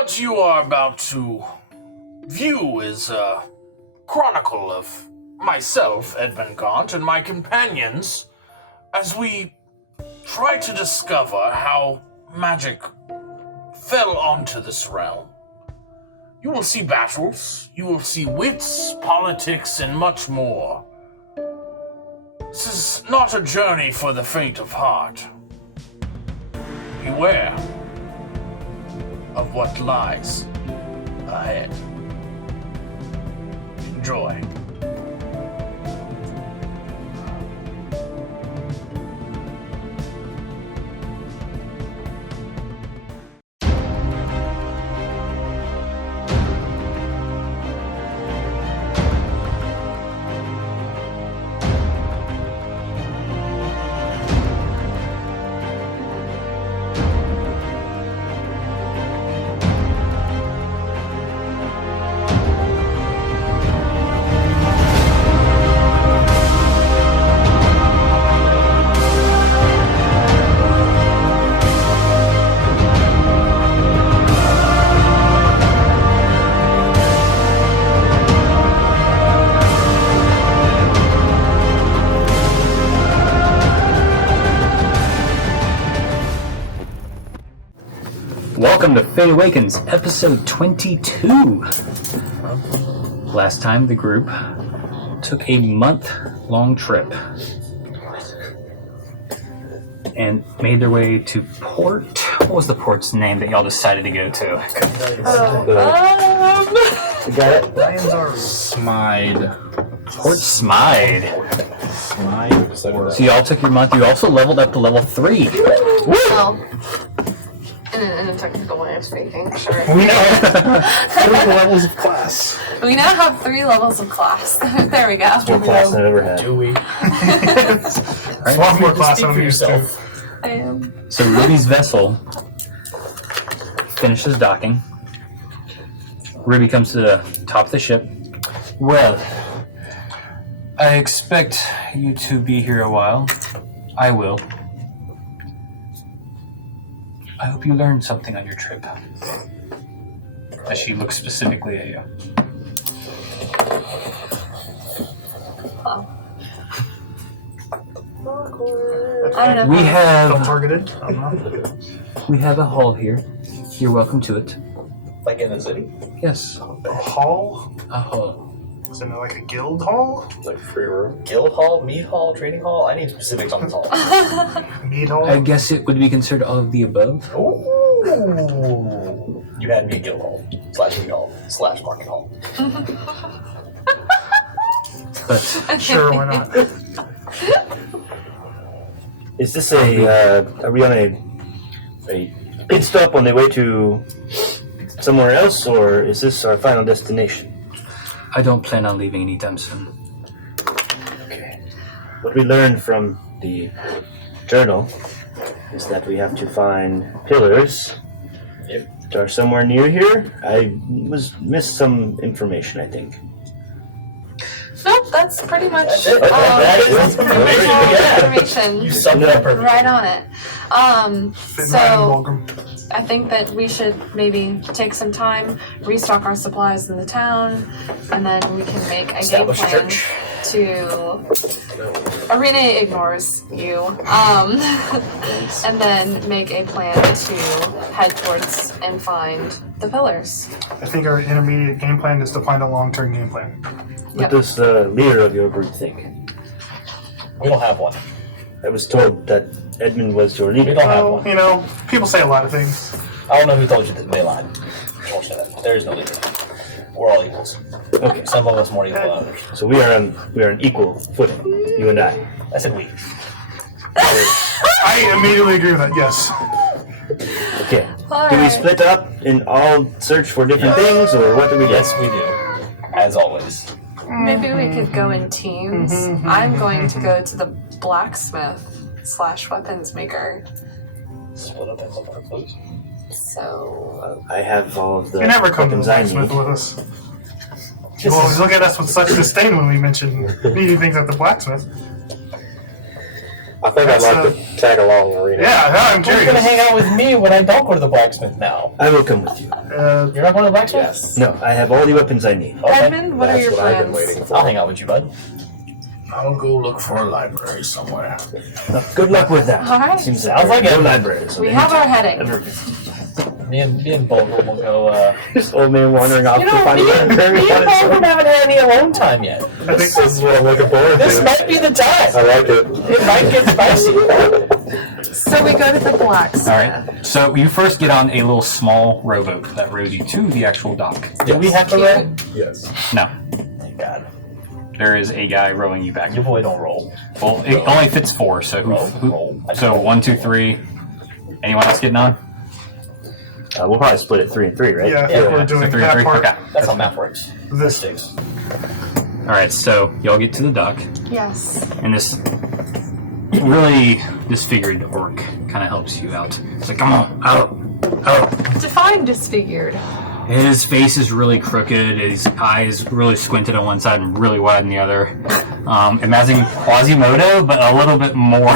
What you are about to view is a chronicle of myself, Edmund Gaunt, and my companions as we try to discover how magic fell onto this realm. You will see battles, you will see wits, politics, and much more. This is not a journey for the faint of heart. Beware of what lies ahead. Enjoy. Welcome to Awakens, episode 22. Last time the group took a month-long trip and made their way to Port. What was the port's name that y'all decided to go to? You got it? Smide. Port Smide. So y'all took your month. You also leveled up to level 3. Well, in a technical way of speaking, sure. We now have 3 levels of class. We now have 3 levels of class. There we go. More class than I've ever had. Do we? Right. One more class I'm used to. I am. So Ruby's vessel finishes docking. Ruby comes to the top of the ship. Well, I expect you to be here a while. I will. I hope you learned something on your trip. As she looks specifically at you. Oh. I don't know. We have Targeted. we have a hall here. You're welcome to it. Like in the city? Yes, A hall? a hall. Isn't it like a guild hall? Like free room? Guild hall, mead hall, trading hall? I need specifics on this hall. Mead hall? I guess it would be considered all of the above. Ooh. You had me at guild hall, / mead hall, / market hall. But Sure, why not? Is this are we on a pit stop on the way to somewhere else, or is this our final destination? I don't plan on leaving anytime soon. Okay. What we learned from the journal is that we have to find pillars that are somewhere near here. I missed some information, I think. Nope, that's pretty much That's it. That is information. You summed it up perfectly. Right on it. Fit right in Bulgram. I think that we should maybe take some time, restock our supplies in the town, and then we can make a Establish a game plan church. to... Arena ignores you. And then make a plan to head towards and find the pillars. I think our intermediate game plan is to find a long-term game plan. What Yep. does the leader of your group think? We don't have one. I was told that Edmund was your We leader. don't have Well, one. you know, people say a lot of things. I don't know who told you that they lied. Don't say that. There is no leader. We're all equals. Okay, Some of us more equal than others. so we are on equal footing, you and I. I said we. I immediately agree with that, yes. Okay. Do we Alright. split up and all search for different things, or what do we do? Yes, we do. As always. Maybe we could go in teams. I'm going to go to the blacksmith / weapons maker. Split up and look for clues. So I have all of the You never come to the weapons I blacksmith need. with us. You always look at us with such disdain when we mention needing things at the blacksmith. I think That's I'd like to tag along, Arena. Yeah, now I'm Who's curious. gonna hang out with me when I don't go to the blacksmith now? I will come with you. You're not going to the blacksmith? Yes. No, I have all the weapons I need. Okay. Edmund, what are That's your what I've been plans? waiting for. I'll hang out with you, bud. I'll go look for a library somewhere. Good luck with that. All right. Seems Sounds like no it. libraries. We have our heading. Me and Bulgram will go, Just old man wandering off You to know, find a me and library. Bulgram haven't had any alone time yet. I think This is what I'm looking forward This to. might be the time. I like it. It might get spicy. So we go to the blacksmith. All right. So you first get on a little small rowboat that rows you to the actual dock. Do we have to roll? Yes. No, Thank God. there is a guy rowing you back. Your boy don't roll. Well, it only fits 4. So Roll. So 1, 2, 3. Anyone else getting on? We'll probably split it 3 and 3, right? yeah, I Yeah, think we're yeah. doing So 3 and that 3. part. Okay. That's how math works. This Sticks. All right. So y'all get to the dock, Yes. and this really disfigured orc kind of helps you out. It's like, come on, out. Define disfigured. His face is really crooked. His eyes really squinted on one side and really wide on the other. Imagine Quasimodo, but a little bit more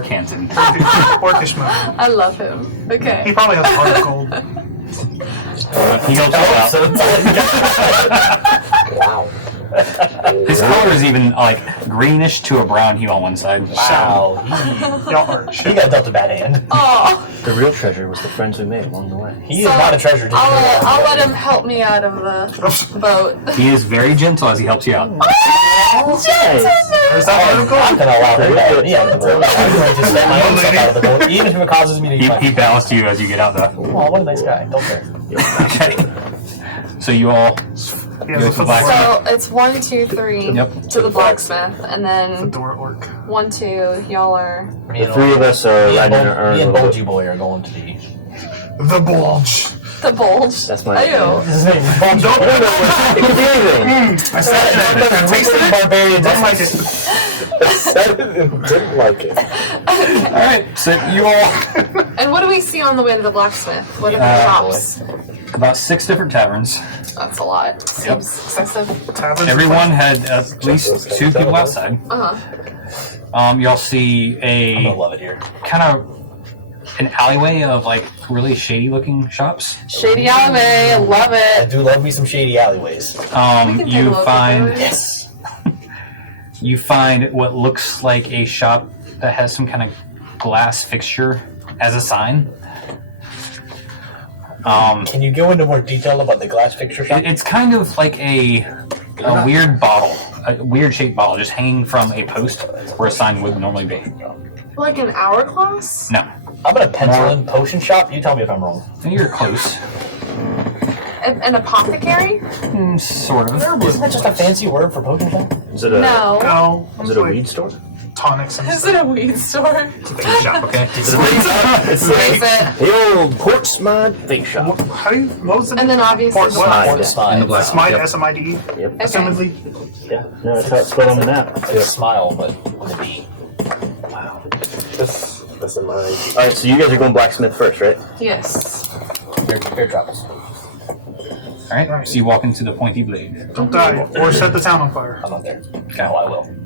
Canton. orcish mode. I love him. He Okay. probably has a heart of gold. He helps you out. So it's all Wow. His color is even like greenish to a brown hue on one side. wow. Y'all are He shit. got dealt a bad hand. Oh, The real treasure was the friends we made along the way. He is not a treasure. to I'll let him help me out of the boat. He is very gentle as he helps you out. Is that heart of I'm gold? not gonna allow him to me out of the boat. I'm going to stay my own stuff out of the boat, even if it causes me to He get ballasts you as you get out though. Oh, what a nice guy. Don't care. Okay. So you all He Go has a to foot black- door. So it's 1, 2, 3 Yep. to the blacksmith, and Foot then door orc. 1, 2, y'all are. Me The 3 of us are me riding and our me and little Bulgy Boy are going to the. The bulge. The bulge. That's my Ew. His name is Bulgy Boy. It could be anything. I said it. Tasted it? Barbarian. Don't like it. Said it and didn't like it. all right. So you all And what do we see on the way to the blacksmith? What are the shops? about 6 different taverns. That's a lot. Seems excessive. Taverns. Everyone had at least 2 people outside. Y'all see I'm gonna a love it here. kind of an alleyway of like really shady looking shops. Shady alleyway. Love I it. do love me some shady alleyways. We can take a You look find at those. Yes. you find what looks like a shop that has some kind of glass fixture as a sign. Can you go into more detail about the glass picture shop? It's kind of like a weird bottle, a weird shaped bottle, just hanging from a post where a sign would normally be. Like an hourglass? No, I'm gonna pencil in potion shop. You tell me if I'm wrong. you're close. An apothecary? Sort of. Isn't that just a fancy word for potion shop? Is it a No. No. Is it a weed store? Tonics and Is stuff. it a weed store? Fake shop, okay? Raise it. The old Port Smide fake shop. How do you, what was the And then obviously Port the what? Smide. Port Smide. And the black- Smide, Yep. S-M-I-D-E, Yep. assumedly. Yeah. No, that's how it's spelled on the map. It's like a smile, but with a B. This in mind. All right, so you guys are going blacksmith first, right? Yes. Fair travels. All right. So you walk into the pointy blade. Don't die. Or set the town on fire. I'm not there. Okay. No, I will.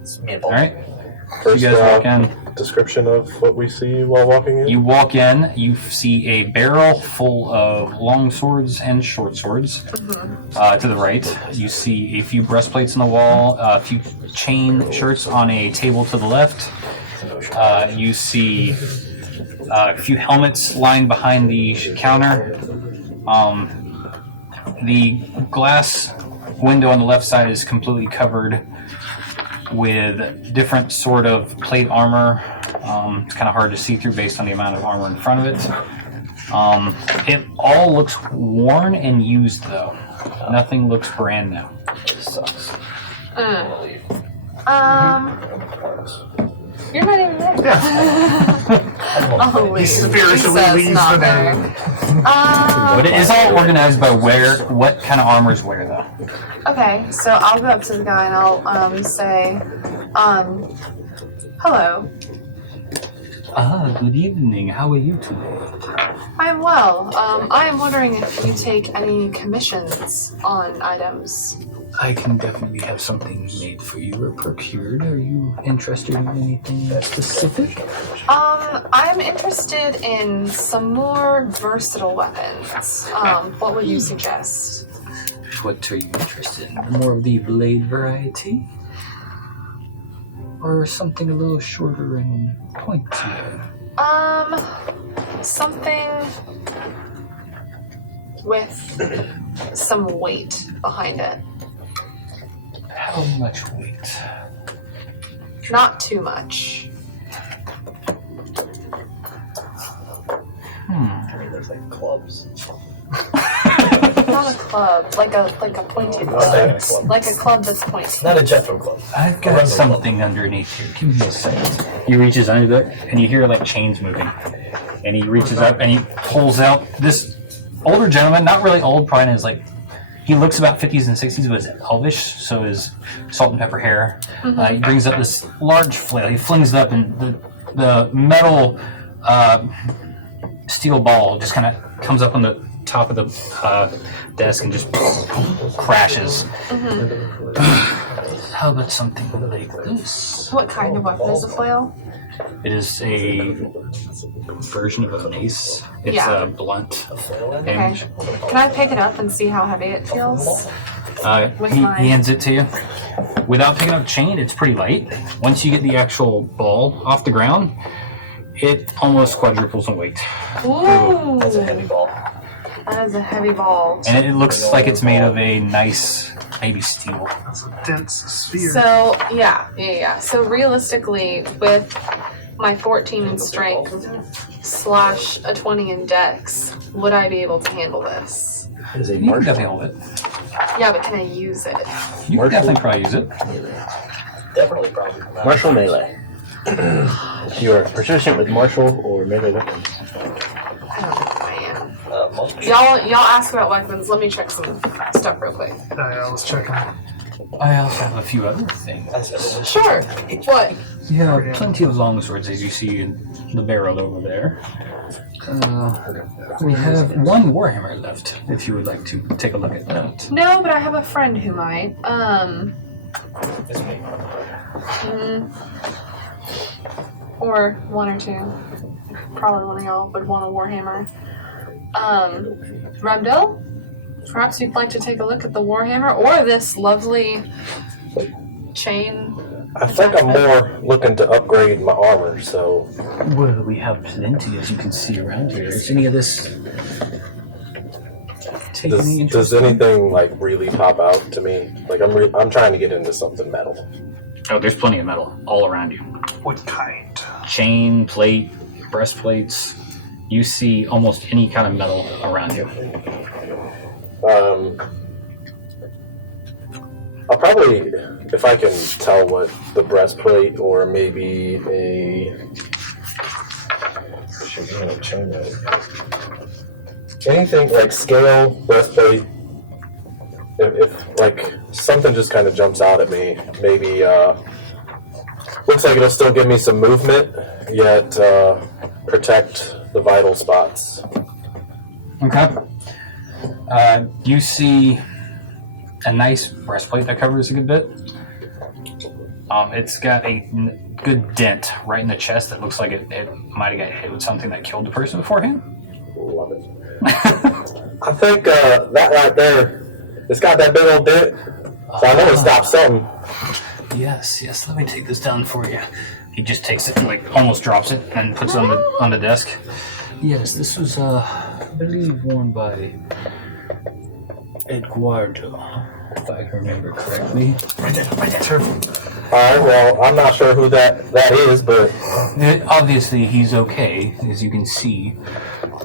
It's me and All Bulgy. right. So First, you guys walk in. description of what we see while walking in. You walk in. You see a barrel full of long swords and short swords. To the right, you see a few breastplates on the wall, a few chain shirts on a table to the left. You see a few helmets lined behind the counter. The glass window on the left side is completely covered with different sort of plate armor. It's kind of hard to see through based on the amount of armor in front of it. It all looks worn and used though. Nothing looks brand new. Sucks. You're not even there. Yeah. I'll leave. He spiritually says leaves not the there. name. But it is all organized by what kind of armors wear though. Okay, so I'll go up to the guy and I'll say, hello. Good evening. How are you today? I'm well. I am wondering if you take any commissions on items. I can definitely have something made for you or procured. Are you interested in anything specific? I'm interested in some more versatile weapons. What would you suggest? What are you interested in? More of the blade variety? Or something a little shorter and pointier? Something with some weight behind it. How much weight? Not too much. I mean, there's like clubs. Not a club, like a pointy Not a club. club. Like a club that's pointy. Not a Jethro club. I've got something underneath here. Give me a second. He reaches under there, and you hear like chains moving. And he reaches up and he pulls out this older gentleman, not really old, probably in his like, he looks about 50s and 60s, but is elvish, so his salt and pepper hair. He brings up this large flail. He flings it up, and the metal steel ball just kind of comes up on the top of the desk and just crashes. How about something like this? What kind of weapon is a flail? It is a version of a mace. It's Yeah. a blunt Okay. damage. Can I pick it up and see how heavy it feels? With He my- hands it to you. Without picking up chain, it's pretty light. Once you get the actual ball off the ground, it almost quadruples in weight. Ooh, That's a heavy ball. that is a heavy ball. And it looks like it's made of a nice baby steel. That's a dense sphere. So yeah. So realistically, with my 14 in strength / a 20 in dex, would I be able to handle this? Is a You can martial. definitely hold it. Yeah, but can I use it? You can definitely probably use it. Definitely, probably. Martial melee. You are proficient with martial or melee weapons. I don't know if I am. Most Y'all ask about weapons. Let me check some stuff real quick. I was checking. I also have a few other things. Sure. What? You have plenty of long swords, as you see in the barrel over there. We have one warhammer left, if you would like to take a look at that. No, but I have a friend who might. It's me. Or one or two. Probably one of y'all would want a warhammer. Remdel? Perhaps you'd like to take a look at the warhammer or this lovely chain. I think I'm more looking to upgrade my armor, so Well, we have plenty, as you can see around here. Is any of this take any does interest? anything like really pop out to me? Like I'm trying to get into something metal. Oh, there's plenty of metal all around you. What kind? Chain, plate, breastplates. You see almost any kind of metal around you. I'll probably, if I can tell what the breastplate or maybe anything like scale breastplate. If like something just kind of jumps out at me, maybe looks like it'll still give me some movement, yet protect the vital spots. Okay. You see a nice breastplate that covers a good bit. It's got a good dent right in the chest that looks like it might have got hit with something that killed the person beforehand. Love it. I think that right there, it's got that big old dent, so I know it stopped something. Yes, let me take this down for you. He just takes it and like almost drops it and puts it on the desk. Yes, this was I believe worn by Eduardo, if I remember correctly. Right there. Alright, well, I'm not sure who that is, but Obviously he's okay, as you can see.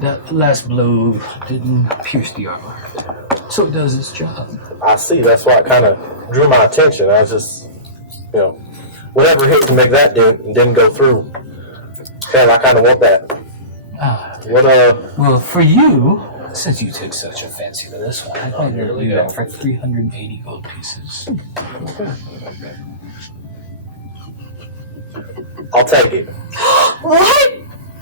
That last blow didn't pierce the armor. So it does its job. I see, that's why it kind of drew my attention. I was just, whatever hit to make that dent and didn't go through. Hell, I kind of want that. Well, for you, since you took such a fancy to this one, I might do that for 380 gold pieces. I'll take it. What?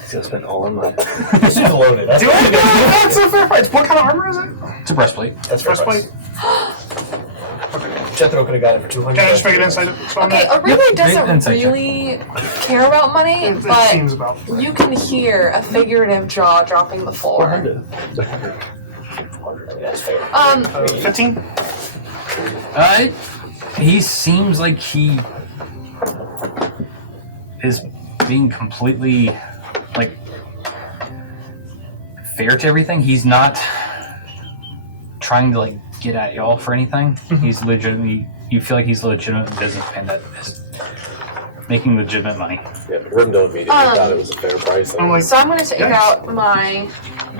He's gonna spend all our money. This is loaded. That's That's a fair price. What kind of armor is it? It's a breastplate. That's fair price. Breastplate? Okay. Jethro could have got it for 200. Can I just make an insight on Okay, that? Arena Yep, doesn't insight check. really care about money, It but seems about right. you can hear a figurative jaw dropping the floor. 400. 400. That's fair. 15? He seems like he is being completely, like, fair to everything. He's not trying to, like, get at y'all for anything. He's legitimately, you feel like he's a legitimate businessman that is making legitimate money. Yeah, Rindle immediately thought it was a fair price. I'm like, So I'm going to take Yes. out my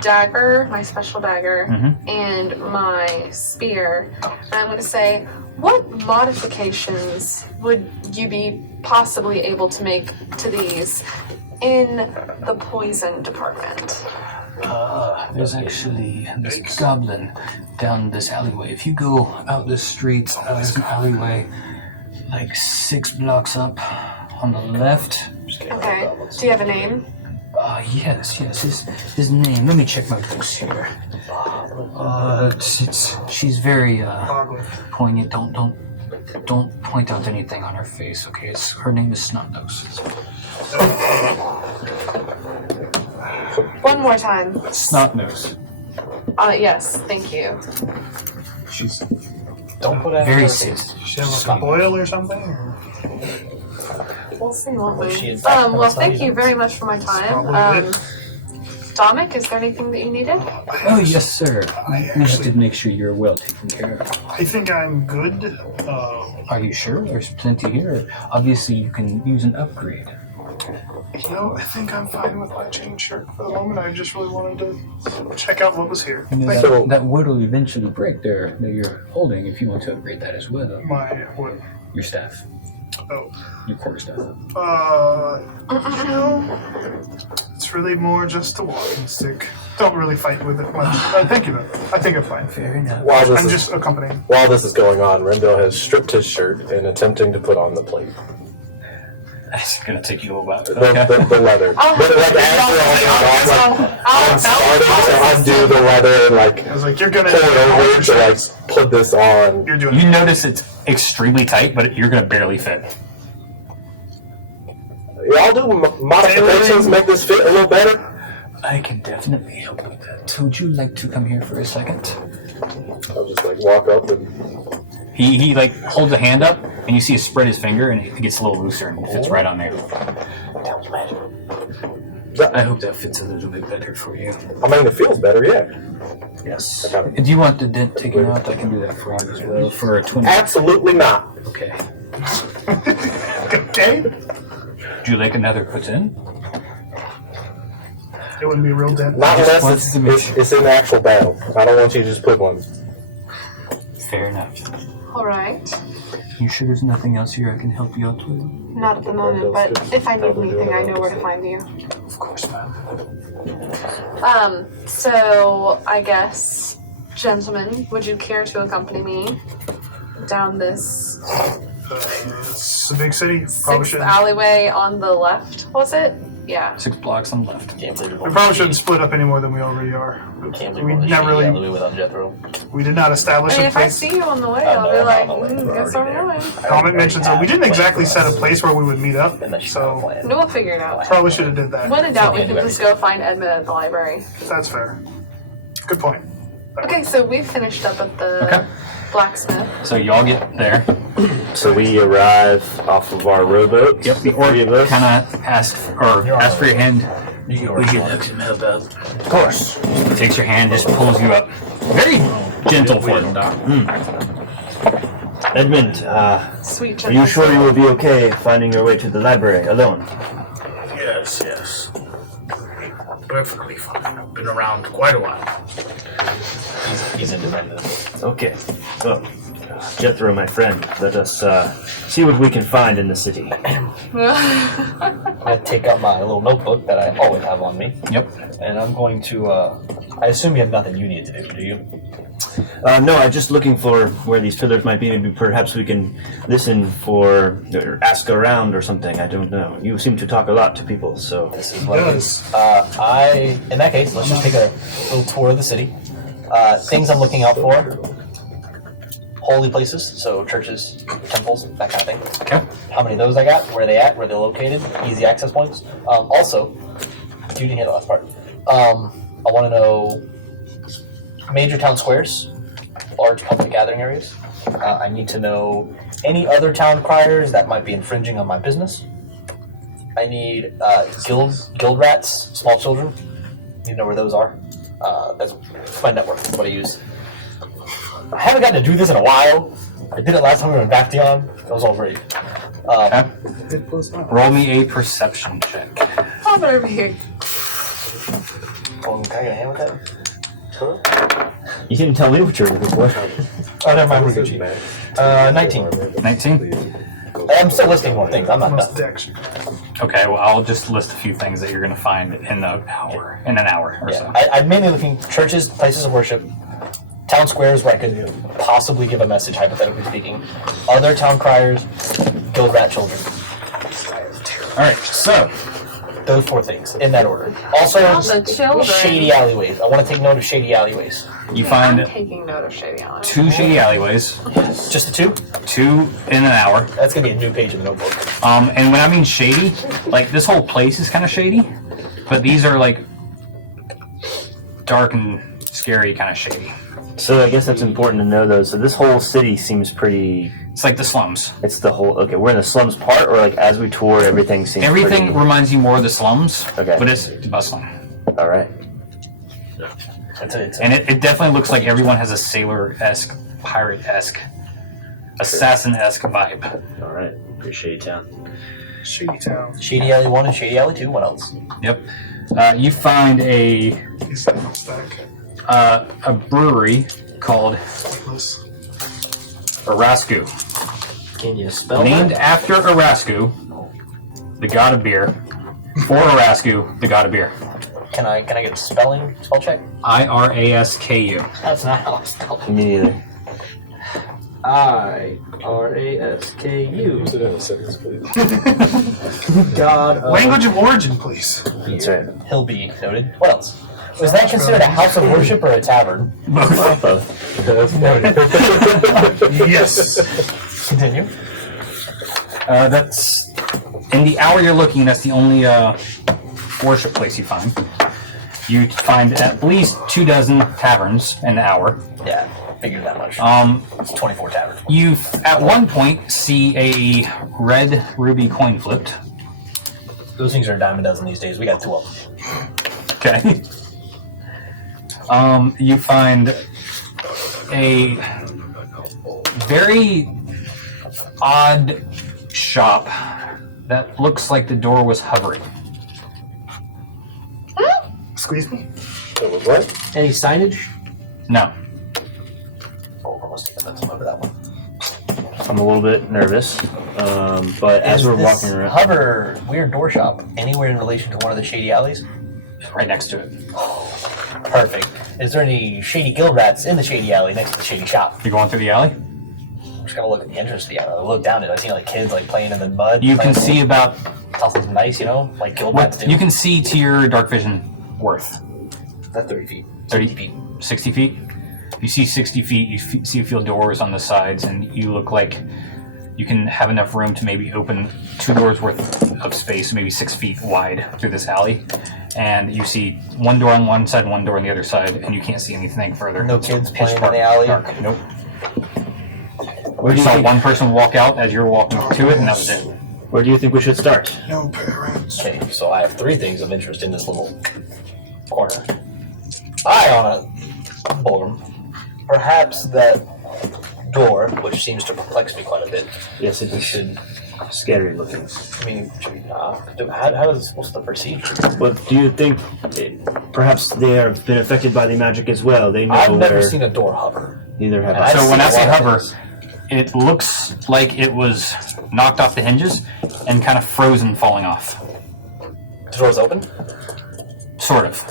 dagger, my special dagger, and my spear, and I'm going to say, what modifications would you be possibly able to make to these in the poison department? There's actually this goblin down this alleyway. If you go out this street, there's an alleyway like 6 blocks up on the left. Okay. Do you have a name? Yes. His name. Let me check my books here. She's very poignant. Don't point out anything on her face. Okay. Her name is Snotnose. One more time. Snotnose. Yes, thank you. She's Don't put out very her sweet. face. she have like a boil or something? Or? We'll see, won't we? She in fact Well, knows thank how you you very much for my time. Probably it. Dominic, is there anything that you needed? Oh yes, sir. I We just actually- did make sure you're well taken care of. I think I'm good. Are you sure? There's plenty here. Obviously, you can use an upgrade. I think I'm fine with my chain shirt for the moment. I just really wanted to check out what was here. You know, Thank So- that wood will eventually break there that you're holding if you want to upgrade that as well. my what? Your staff. Oh, Your core staff. It's really more just a walking stick. Don't really fight with it much. Thank you, though. I think I'm fine. Fair enough. While this I'm is just accompanying. While this is going on, Rindle has stripped his shirt and attempting to put on the plate. That's gonna take you a while. The leather. I'll But, have like, as we're all going on, I'm starting to undo the leather and like I was like, you're gonna pull it over to like put this on. You're doing You it. notice it's extremely tight, but you're gonna barely fit. Y'all do modifications make this fit a little better? I can definitely help with that. Would you like to come here for a second? I'll just like walk up and He like holds a hand up, and you see him spread his finger, and it gets a little looser, and it fits right on there. I hope that fits a little bit better for you. I mean it feels better, yeah. Yes. I got it. Do you want the dent taken out? I can do that for you as well for a 20. Absolutely not. Okay. Okay? Would you like another put in? It wouldn't be a real dent. Not just unless wanted to make it's in the actual battle. I don't want you to just put one. Fair enough. All right. You sure there's nothing else here I can help you out with? Not at the moment, but if I need anything, I know where to find you. Of course, ma'am. So I guess, gentlemen, would you care to accompany me down this It's a big city. Probably 6th should. alleyway on the left, was it? Yeah. 6 blocks on the left. Can't believe We probably shouldn't split up any more than we already are. Can't We believe never really. alleyway without Jethro. We did not establish I mean, a if I place. see you on the way, Oh, I'll no, be I'm like, not on the way. guess We're already I'm there. going. Comment mentions that we didn't exactly set a place where we would meet up, And that's so, so No, we'll figure it out. probably should have did that. When in doubt, we Okay, can do just go find Edmund at the library. That's fair. Good point. Okay, so we've finished up at the Okay. blacksmith. So y'all get there. So we arrive off of our rowboat. Yep, the three of us. kind of ask for your hand. You can Would you order like some help out? Of course. He takes your hand, just pulls you up. Very gentle for him. Edmund, Sweet are you sure you will be okay finding your way to the library alone? Yes. Perfectly fine. I've been around quite a while. He's independent. Okay. Well, Jethro, my friend, let us see what we can find in the city. I take out my little notebook that I always have on me, Yep. and I'm going to. I assume you have nothing you need to do you? No, I'm just looking for where these pillars might be. Maybe perhaps we can listen for, or ask around or something. I don't know. You seem to talk a lot to people, so. This is what it is. In that case, let's just take a little tour of the city. Things I'm looking out for. holy places, so churches, temples, that kind of thing. Okay. How many of those I got, where they at, where they're located, easy access points. Also, you didn't hear the last part. I want to know major town squares, large public gathering areas. I need to know any other town criers that might be infringing on my business. I need guild rats, small children. You know where those are. That's my network. That's what I use. I haven't gotten to do this in a while. I did it last time we were in Bacteon. It was all great. Okay. Roll me a perception check. Come over here. Can I get a hand with that? You didn't tell me what you were looking for. Oh, never mind. We're Gucci. 19. 19? I'm still listing more things. I'm not Most done. dex. Okay, well, I'll just list a few things that you're going to find in an hour or so. Yeah, I'm mainly looking churches, places of worship, town squares where I could possibly give a message, hypothetically speaking. Other town criers, guild rat children. All right, so Those 4 things in that order. Also, Not the children. shady alleyways. I want to take note of shady alleyways. you I'm find taking note of shady alley. 2 shady alleyways, Just the 2? 2 in an hour. That's gonna be a new page in the notebook. And when I mean shady, like this whole place is kind of shady, but these are like dark and scary kind of shady. So I guess that's important to know, though. So this whole city seems pretty. It's like the slums. It's the whole. Okay, we're in the slums part, or like as we tour, everything seems. Everything pretty, reminds you more of the slums, Okay. but it's bustling. all right. And it definitely looks like everyone has a sailor-esque, pirate-esque, assassin-esque vibe. All right. Pretty shady town. Shady town. Shady Alley 1 and Shady Alley 2. What else? Yep. You find a He's that stack. a brewery called Pointless. Erascu, Can you spell named that? after Erascu, the god of beer, for Erascu, the god of beer. Can I get a spell check? Irasku. That's not how I spell it. Me neither. IRASKU. Use it in a sentence, please. God of Language of origin, please. That's right. He'll be noted. What else? Was that considered a house of worship or a tavern? Both. That's funny. Yes. Continue. That's in the hour you're looking. That's the only worship place you find. You find at least 24 taverns in the hour. Yeah, figured that much. It's 24 taverns. You at one point see a red ruby coin flipped. Those things are a dime a dozen these days. We got 2 of them. Okay. You find a very odd shop that looks like the door was hovering. Squeeze me. It was what? Any signage? No. Oh, I must have got that one. I'm a little bit nervous, but as we're this walking around, hover weird door shop anywhere in relation to one of the shady alleys? Right next to it. Perfect. Is there any shady guild rats in the shady alley next to the shady shop? You're going through the alley? I'm just gonna look at the entrance to the alley. I look down it. I see like kids like playing in the mud. You can see about something nice, you know, like guild rats what do. you can see to your dark vision worth. That's 30 feet. 30 feet. 60 feet? You see 60 feet, you see a few doors on the sides, and you look like you can have enough room to maybe open 2 doors worth of space, maybe 6 feet wide through this alley. And you see 1 door on one side, 1 door on the other side, and you can't see anything further. No It's kids pitch playing in the alley? Dark. Nope. You saw one person walk out as you were walking to it, and that was it. where do you think we should start? No parents. Okay, so I have 3 things of interest in this little corner. Eye on it, Bulgram. Perhaps that door, which seems to perplex me quite a bit, Yes, it we is should. scary looking. I mean, should we knock? How is what's the procedure? But do you think perhaps they have been affected by the magic as well? They know I've never where. seen a door hover. Neither have And I. I've So when seen I a say lot of hover, things. it looks like it was knocked off the hinges and kind of frozen, falling off. The door's open. Sort of.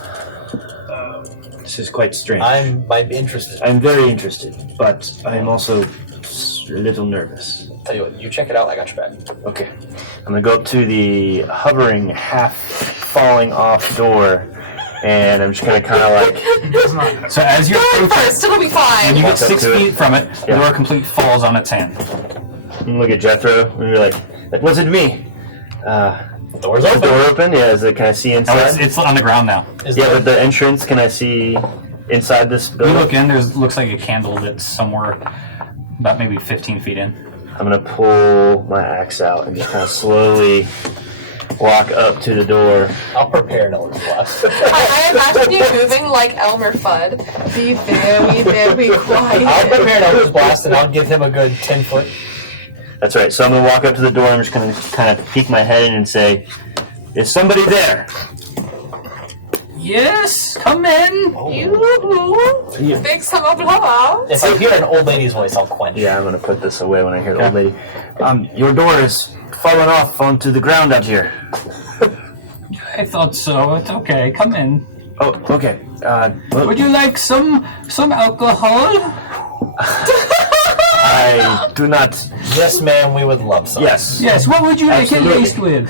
This is quite strange. might be interested. I'm very interested, but I am also a little nervous. Tell you what, you check it out. I got your back. Okay. I'm gonna go up to the hovering, half falling off door and I'm just gonna kind of like It's not. So as you're Go in approaching, first, it'll be when fine. you get Walk up 6 to it. feet from it, the Yeah. door complete falls on its hand. look at Jethro, and you're like, "That wasn't me." Doors The open. door open. Yeah, can I see Oh, inside? it's on the ground now. Is Yeah, there- but the entrance. Can I see inside this You building? look in. There's looks like a candle that's somewhere about maybe 15 feet in. I'm gonna pull my axe out and just kind of slowly walk up to the door. I'll prepare an Eldritch Blast. I imagine you moving like Elmer Fudd. Be very, very I'll quiet. prepare an Eldritch Blast and I'll give him a good 10 foot. That's right. So I'm gonna walk up to the door. I'm just gonna kind of peek my head in and say, "Is somebody there?" Yes, come in. You big summer blowout. If I hear an old lady's voice, I'll quench. Yeah, I'm gonna put this away when I hear the old lady. Your door is fallen off onto the ground out here. I thought so. It's okay. Come in. Oh, okay. Would you like some alcohol? I do not. Yes, ma'am, we would love some. Yes. Yes. What would you like it Absolutely. laced with?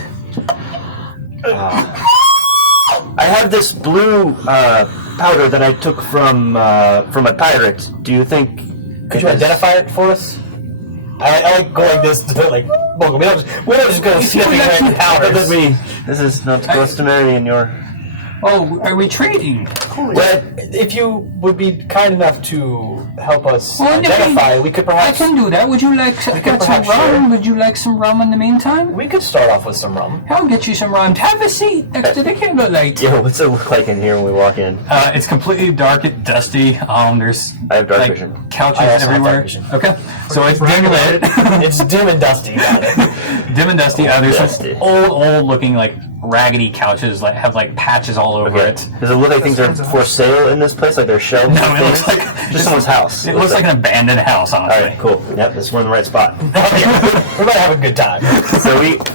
I have this blue powder that I took from a pirate. Do you think? Could you identify it for us? I like going like this to like. Bulgram. We don't just go sniffing random powders. This is not customary in your. Oh, are we trading? Well, if you would be kind enough to help us Well, identify, we could I perhaps. can do that. Would you like could got some perhaps rum? share. Would you like some rum in the meantime? We could start off with some rum. I'll get you some rum. Have a seat next to the candlelight. Yo, what's it look like in here when we walk in? It's completely dark and dusty. There's I have dark like vision. couches I also have everywhere. dark vision. Okay, so it's dim lit, It's dim and dusty. Got it. dim and dusty. There's Dusty. some old looking like raggedy couches that have like patches all over Okay. it. Does it look like things are for sale in this place? Like they're shelves? No, and it looks things? like just someone's house. It looks like an abandoned house, All honestly. right, cool. Yep, this we're in the right spot. We might have a good time.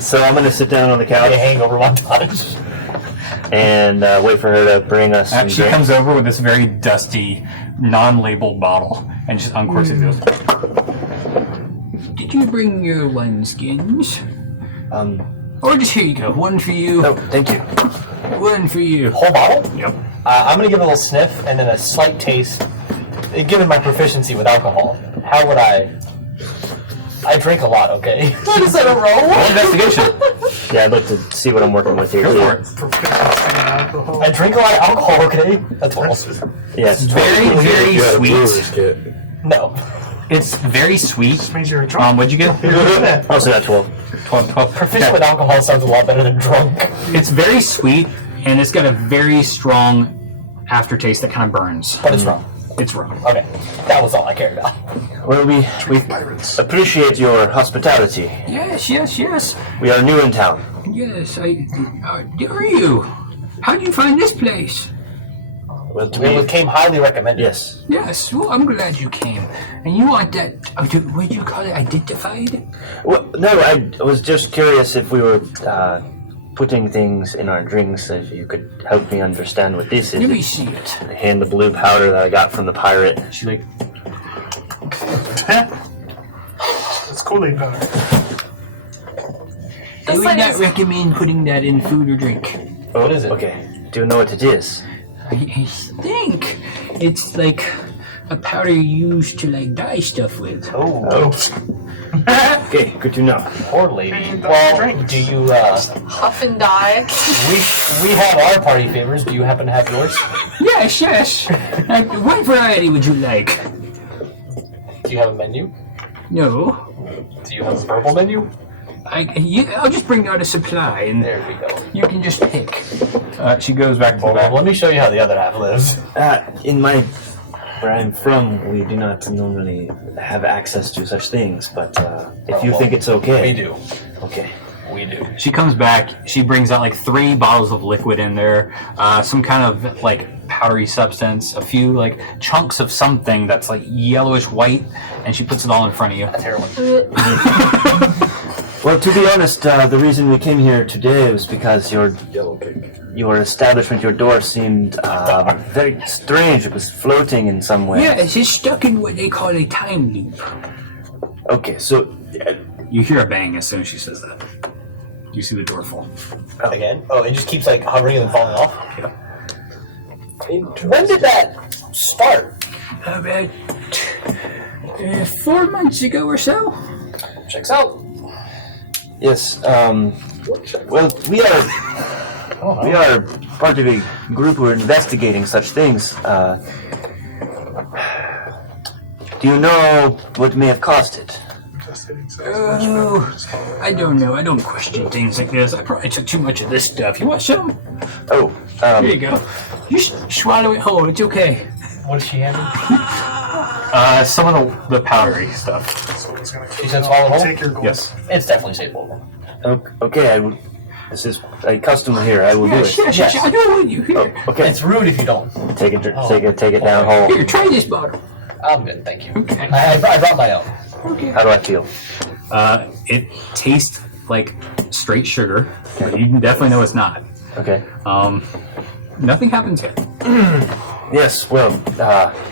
So I'm gonna sit down on the A couch hangover montage. and wait for her to bring us some She drinks. comes over with this very dusty, non-labeled bottle and just uncorks it and goes, "Did you bring your wineskins? Or just here you go. One for you. Oh, thank you. One for you." Whole bottle? Yep. I'm gonna give it a little sniff and then a slight taste. Given my proficiency with alcohol, how would I drink a lot, okay? Is that a roll? Roll investigation. Yeah, I'd like to see what I'm working with here. Go too. for it. Proficiency in alcohol. I drink a lot of alcohol, okay? That's 12. Yes, Very, very You had a brewer's sweet. kit. No. It's very sweet. This means you're a drunk. What'd you get? also got 12. 12. Proficient with alcohol sounds a lot better than drunk. It's very sweet, and it's got a very strong aftertaste that kind of burns. But it's rum. It's rum. Okay. That was all I cared about. Well, we Pirates. appreciate your hospitality. Yes, yes, yes. We are new in town. Yes, are you? How did you find this place? Well, It came highly recommended. yes. Yes, well, I'm glad you came. And you want that, what do you call it, identified? Well, no, I was just curious if we were putting things in our drinks. If you could help me understand what this is. Let me see it. I hand the blue powder that I got from the pirate. She like, It's Kool-Aid powder. I would not recommend putting that in food or drink. What is it? Okay. Do you know what it is? I think it's like a powder you use to like dye stuff with. Oh, Okay, good to know. poor lady. And, Well, drink. do you, Huff and die. we have our party favors. Do you happen to have yours? Yes, yes. What variety would you like? Do you have a menu? No. Do you have a purple menu? I'll just bring out a supply and There we go. you can just pick. She goes back to the Well, back. let me show you how the other half lives. Where I'm from, we do not normally have access to such things, but if you well, think it's okay. We do. Okay. We do. She comes back. She brings out like 3 bottles of liquid in there, some kind of like powdery substance, a few like chunks of something that's like yellowish white, and she puts it all in front of you. That's heroin. Well, to be honest, the reason we came here today was because Yellow cake. your establishment, your door seemed very strange. It was floating in some way. Yeah, it's stuck in what they call a time loop. Okay, so You hear a bang as soon as she says that. You see the door fall. Again? Oh, it just keeps like hovering and then falling off? When did that start? About 4 months ago or so. Checks out. Yes. Well, we are part of a group who are investigating such things. Do you know what may have caused it? Oh, I don't know. I don't question things like this. I probably took too much of this stuff. You want some? Oh, Here you go. You swallow it whole. It's okay. What is she having? Some of the powdery stuff. She said swallow whole? Take your gold. Yes. It's definitely safe. okay. I will. This is a custom here. I will do it. Yes. I don't want you here. Okay. It's rude if you don't. Take it down whole. Here, try this bottle. I'm good, thank you. Okay. I brought my own. Okay. How do I feel? It tastes like straight sugar, but you can definitely know it's not. Okay. Nothing happens yet. Yes. Well,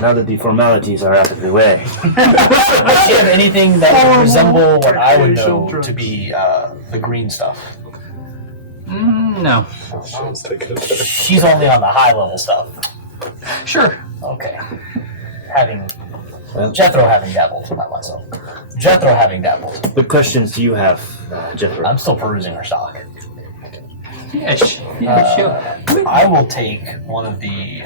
now that the formalities are out of the way, Does she have anything that would resemble what I would know to be the green stuff? No. She's only on the high level stuff. Sure. Okay. Jethro having dabbled, not myself. Jethro having dabbled. what questions do you have, Jethro? I'm still perusing her stock. Yes. Yeah, sure. I will take one of the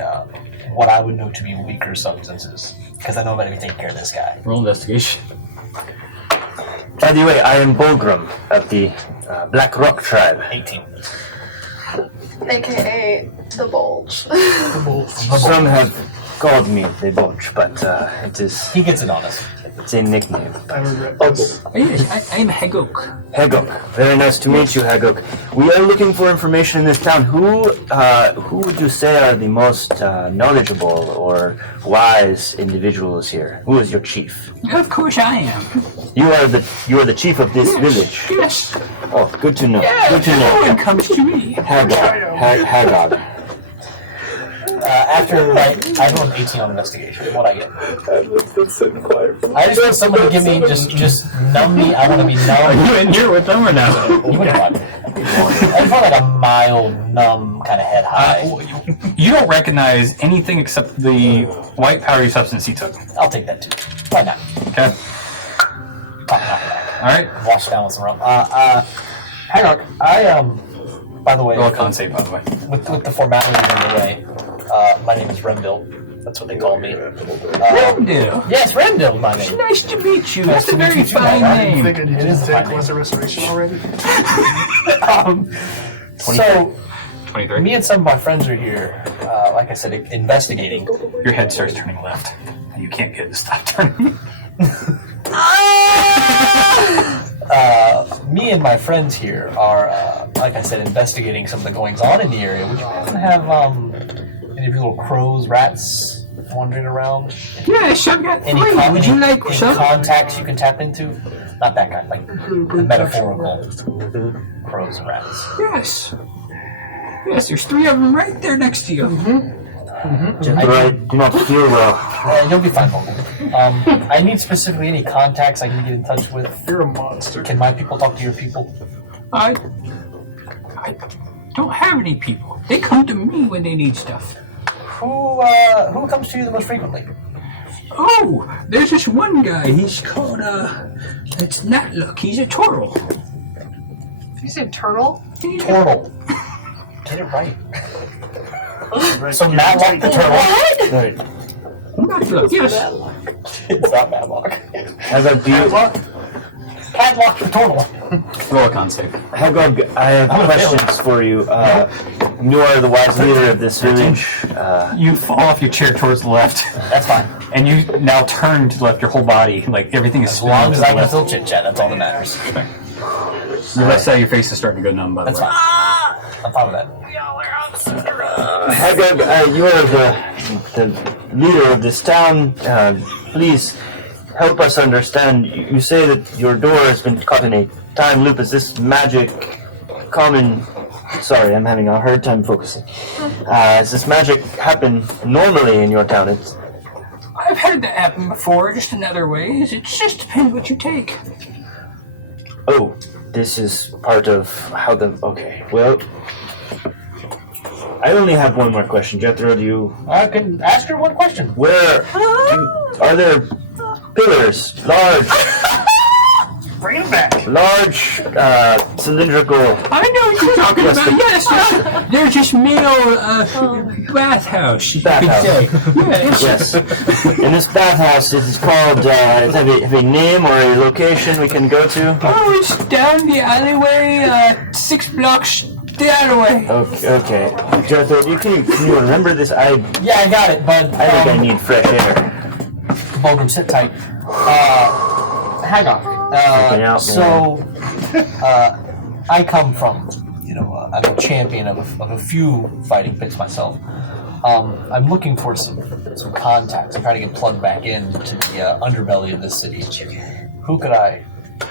what I would know to be weaker substances because I know I'm going to be taking care of this guy. Roll investigation. By the way, I am Bulgram of the Black Rock tribe. 18. AKA the Bulge. Some have called me the Bulge, but He gets it on us. it's a nickname. I regret this. Yes, I am Hagok. Hagok. Very nice to meet you, Hagok. We are looking for information in this town. Who would you say are the most knowledgeable or wise individuals here? Who is your chief? Of course I am. You are the chief of this village. Yes. Oh, good to know. Yeah, Good to everyone know. comes to me. Hagok. After I rolled an 18 on investigation. What I get? I just want someone to give me just numb me. I want to be Are numb. you in here with them or no? You wouldn't want. I just want like a mild, numb kind of head high. You don't recognize anything except the white powdery substance he took. I'll take that too. Why not? Okay. All right. Wash down with some rum. Hang on. By the way, Roll a con save, by the way. with the formality in the way, my name is Remdil. That's what they call me. Remdil. Yes, Remdil, my name. Nice to meet you. That's to a meet very you too, fine man. name. Figured you It is didn't a fine take name. Lesser Restoration already. So, 23. me and some of my friends are here, like I said, investigating. Your head starts turning left. You can't get it to stop turning. Me and my friends here are, like I said, investigating some of the goings on in the area. Would you happen to have any of your little crows, rats wandering around? Yes, I've got Any, three. Would you like any some? contacts you can tap into? Not that kind, like the metaphorical crows and rats. Yes. Yes, there's 3 of them right there next to you. Jethro, I do not feel well. You'll be fine, Vogel. I need specifically any contacts I can get in touch with. You're a monster. Can my people talk to your people? I don't have any people. They come to me when they need stuff. Who comes to you the most frequently? Oh, there's this one guy. He's called, it's Natluck. He's a turtle. You said turtle? Turtle. Get it right. Right, So you're Matlock right. the turtle. Right. Natluck, yes. It's not Matlock. Hagok, do you? Padlock the turtle. Roll a con save. Hagok, I have questions for you. You are the wise leader of this village. You fall off your chair towards the left, That's fine. and you now turn to the left. Your whole body, like everything is As spinning long to as the I can left. still chit chat, that's all that matters. Your left side of your face is starting to go numb, by the That's way. fine. I'm fine with that. Hagok, you are the leader of this town. Please help us understand. You say that your door has been caught in a time loop. Is this magic common? Sorry, I'm having a hard time focusing. Does this magic happen normally in your town? I've had that happen before, just in other ways. It just depends what you take. Oh, this is part of how the. Okay, well, I only have one more question. Jethro, do you... I can ask her one question. Are there pillars, large, Bring it back. large, cylindrical... I know what you're talking about. Yes, they're just male bathhouse, you could say. Yes. Yes. In this bathhouse, it is called, does it have a name or a location we can go to? Oh, it's down the alleyway, 6 blocks that way. Okay. Jethro, can you remember this? Yeah, I got it, bud. I think I need fresh air. Bulgram, sit tight. Hang on. I come from, I'm a champion of a few fighting pits myself. I'm looking for some contacts. I'm trying to get plugged back into the underbelly of this city. Who could I?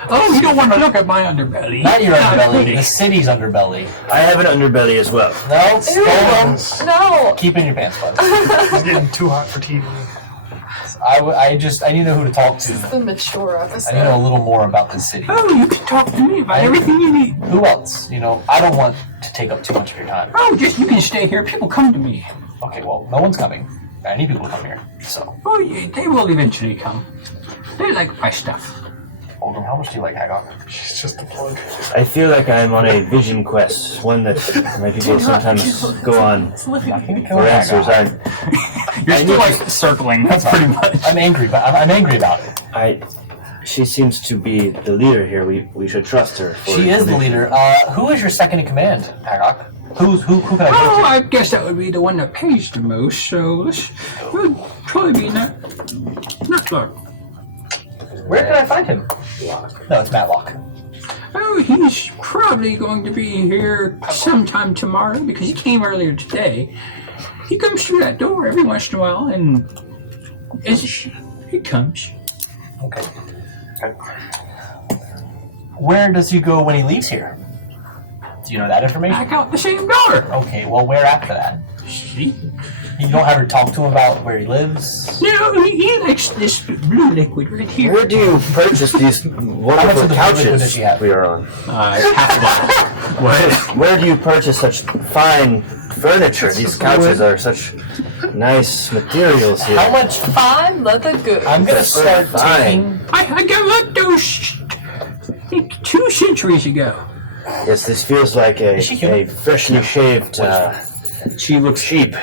Oh, you don't want to look at my underbelly. Not your underbelly, pretty. the city's underbelly. I have an underbelly as well. No, Bulgram, No. keep in your pants, bud. It's getting too hot for TV. I need to know who to talk to. This is the mature episode. I need to know a little more about this city. Oh, you can talk to me about everything you need. Who else? I don't want to take up too much of your time. Oh, just you can stay here. People come to me. Okay, well, no one's coming. I need people to come here. So, Oh, yeah, they will eventually come. They like my stuff. Bulgram, how much do you like Hagok? It's just a plug. I feel like I'm on a vision quest, one that my people sometimes go on for answers. You're still like circling. That's pretty much. I'm angry, but I'm angry about it. She seems to be the leader here. We should trust her. She is the leader. Who is your second in command, Hagok? Who can I Oh, go to? I guess that would be the one that pays the most. So it would probably be not Clark. Where can I find him? No, it's Matlock. Oh, he's probably going to be here sometime tomorrow because he came earlier today. He comes through that door every once in a while, and he comes. Okay. Where does he go when he leaves here? Do you know that information? Back out the same door. Okay, well, where after that? See? You don't ever talk to him about where he lives? No, he likes this blue liquid right here. Where do you purchase these How much wonderful of the liquid does she couches have? we are on? Half a bottle. What? Where do you purchase such fine furniture? These couches are such nice materials here. How much? Fine leather good. I'm gonna start Fine. taking. I got like those, I think, 2 centuries ago. Yes, this feels like a she human? freshly shaved She looks sheep.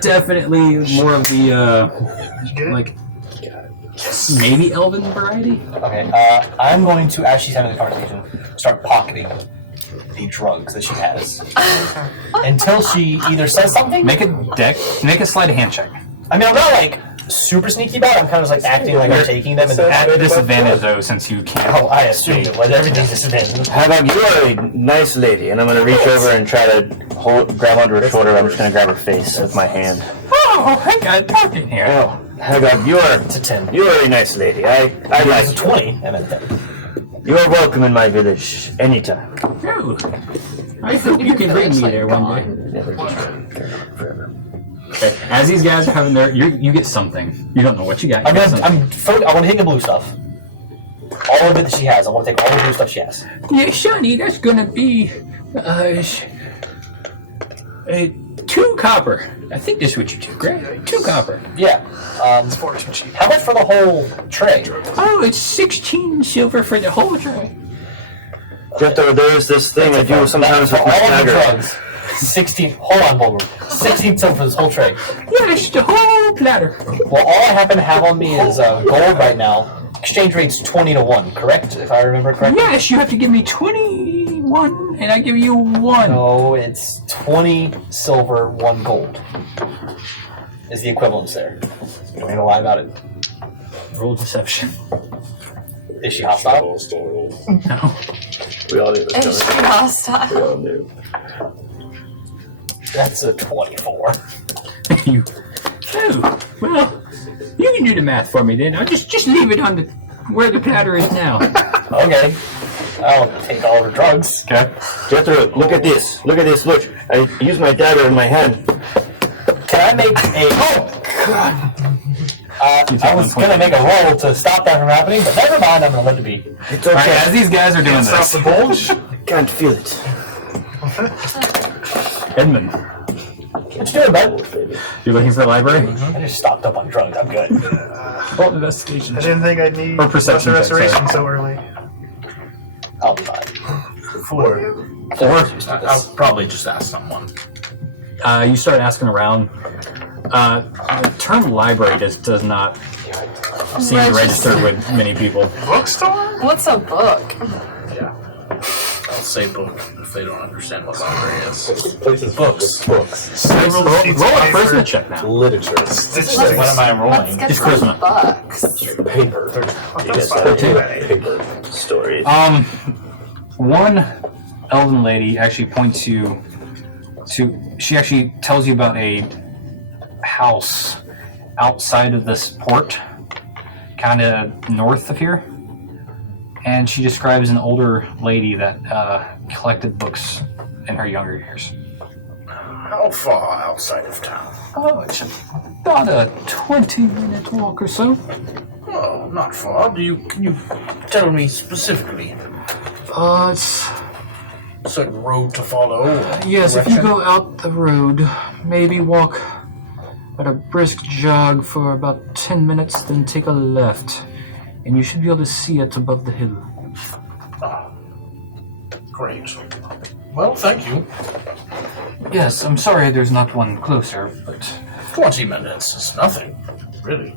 definitely more of the, Get it? like, maybe elven variety. Okay, I'm going to, as she's having the conversation, start pocketing the drugs that she has until she either says something. Make a sleight of hand check. I mean, I'm not like super sneaky about it. I'm kind of just like acting like I'm taking them. And At disadvantage, though, since you can't. oh, I assumed it was everything's disadvantage. How about you are a nice lady, and I'm going to reach over and try to grab onto her shoulder. I'm just going to grab her face with my hand. Oh, I got talking here. Oh, how about you are? It's a 10. You are a nice lady. I like It's a you. 20. And then 10. You are welcome in my village anytime. Oh, I hope you can bring me there one day. Never just forever. Okay. As these guys are having their, you get something. You don't know what you got. I want to take the blue stuff. All of it that she has. I want to take all the blue stuff she has. Yeah, Shani, that's gonna be 2 copper. I think this is what you took, right? 2 copper. Yeah. It's far too cheap. How much for the whole tray? Oh, it's 16 silver for the whole tray. Jethro, there's this thing I do sometimes for with my all of the dagger. drugs. 16. Hold on, Bulgram. 16 silver for this whole tray. Yes, the whole platter. Well, all I happen to have on me is gold right now. Exchange rate's 20 to 1, correct? If I remember correctly? Yes, you have to give me 21, and I give you 1. No, it's 20 silver, 1 gold. Is the equivalence there. You don't need to lie about it. Roll deception. Is she hostile? No. We all knew Is this she coming. We hostile? all knew. That's a 24. You. Oh, well, you can do the math for me then. I'll just leave it on the where the platter is now. Okay. I'll take all her drugs. Okay. Jethro, look at this. Look at this. Look. I use my dagger in my hand. Can I make a... Oh, God! I was going to make a roll to stop that from happening, but never mind. I'm going to let it be. It's All right, okay. as these guys are doing Stop this, the bulge. I can't feel it. Edmund, What you doing, bud? you're looking for the library? I just stocked up on drugs. I'm good. Roll investigation. I didn't think I'd need Or perception check, restoration sorry. so early. I'll be fine. 4. I'll probably just ask someone. You start asking around. The term library does not seem to register with many people. Bookstore? What's a book? Yeah. I'll say book if they don't understand what library is. Places Books. Books. Roll a charisma check now. Literature. What am I rolling? Let's get Just some charisma. books. Paper. That's Paper. Stories. One elven lady actually points you to. She actually tells you about a house outside of this port, kind of north of here, and she describes an older lady that collected books in her younger years. How far outside of town? Oh, it's about a 20-minute walk or so. Oh, not far. Can you tell me specifically It's a certain road to follow? yes. If you direction? go out the road, maybe walk at a brisk jog for about 10 minutes, then take a left, and you should be able to see it above the hill. Great. Well, thank you. Yes, I'm sorry there's not one closer, but 20 minutes is nothing, really.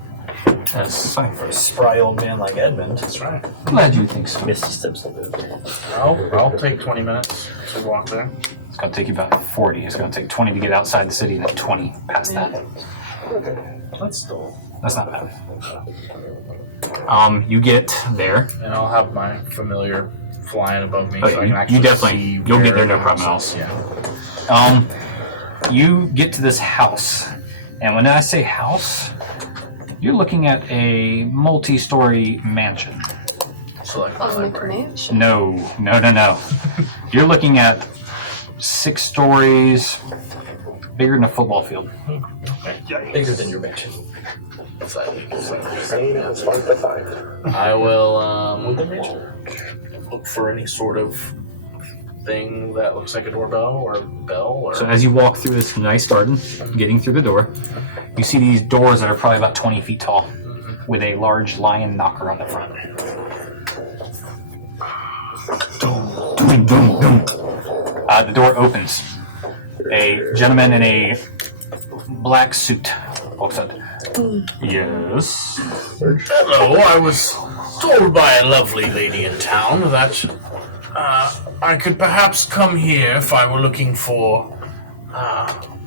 that's fine. For a spry old man like Edmund. That's right. Glad you think so. Misty steps a little bit. I'll take 20 minutes to walk there. It's going to take you about 40. It's going to take 20 to get outside the city, and then 20 past that. That's still. That's not bad. You get there. And I'll have my familiar flying above me, Oh, so I you- can actually you definitely- see you'll get where there no the problem at house is. Yeah. You get to this house, and when I say house, you're looking at a multi-story mansion. So like A my library. McMansion. No. You're looking at 6 stories, bigger than a football field. Bigger than your mansion. I will look for any sort of thing that looks like a doorbell or a bell or. So as you walk through this nice garden, getting through the door, you see these doors that are probably about 20 feet tall, with a large lion knocker on the front. The door opens. A gentleman in a black suit walks out. Yes. Hello, I was told by a lovely lady in town that I could perhaps come here if I were looking for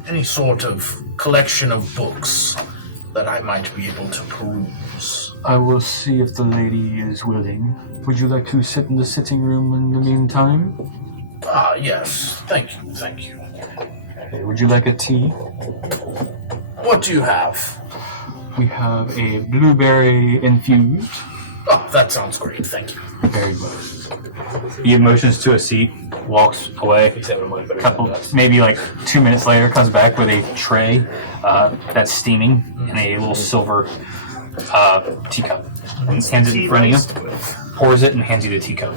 any sort of collection of books that I might be able to peruse. I will see if the lady is willing. Would you like to sit in the sitting room in the meantime? Yes. Thank you. Okay, would you like a tea? What do you have? We have a blueberry infused. Oh, that sounds great. Thank you. Very well. He motions to a seat, walks away. Maybe like 2 minutes later, comes back with a tray that's steaming and a little silver teacup. Hands it in front of you, pours it, and hands you the teacup.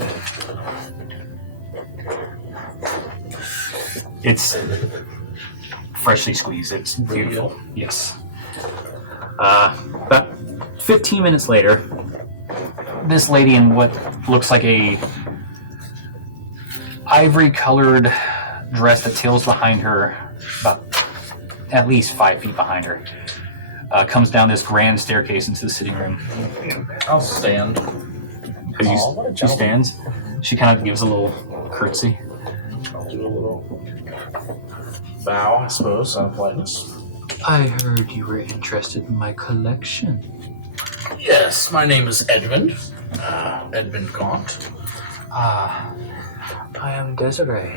It's freshly squeezed. It's beautiful. Yes. About 15 minutes later, this lady in what looks like a ivory-colored dress that tails behind her, about at least 5 feet behind her, comes down this grand staircase into the sitting room. I'll stand. As Aw, what a she gentleman. stands, she kind of gives a little curtsy. I'll do a little bow, I suppose, out of politeness. I heard you were interested in my collection. Yes, my name is Edmund. Edmund Gaunt. I am Desiree.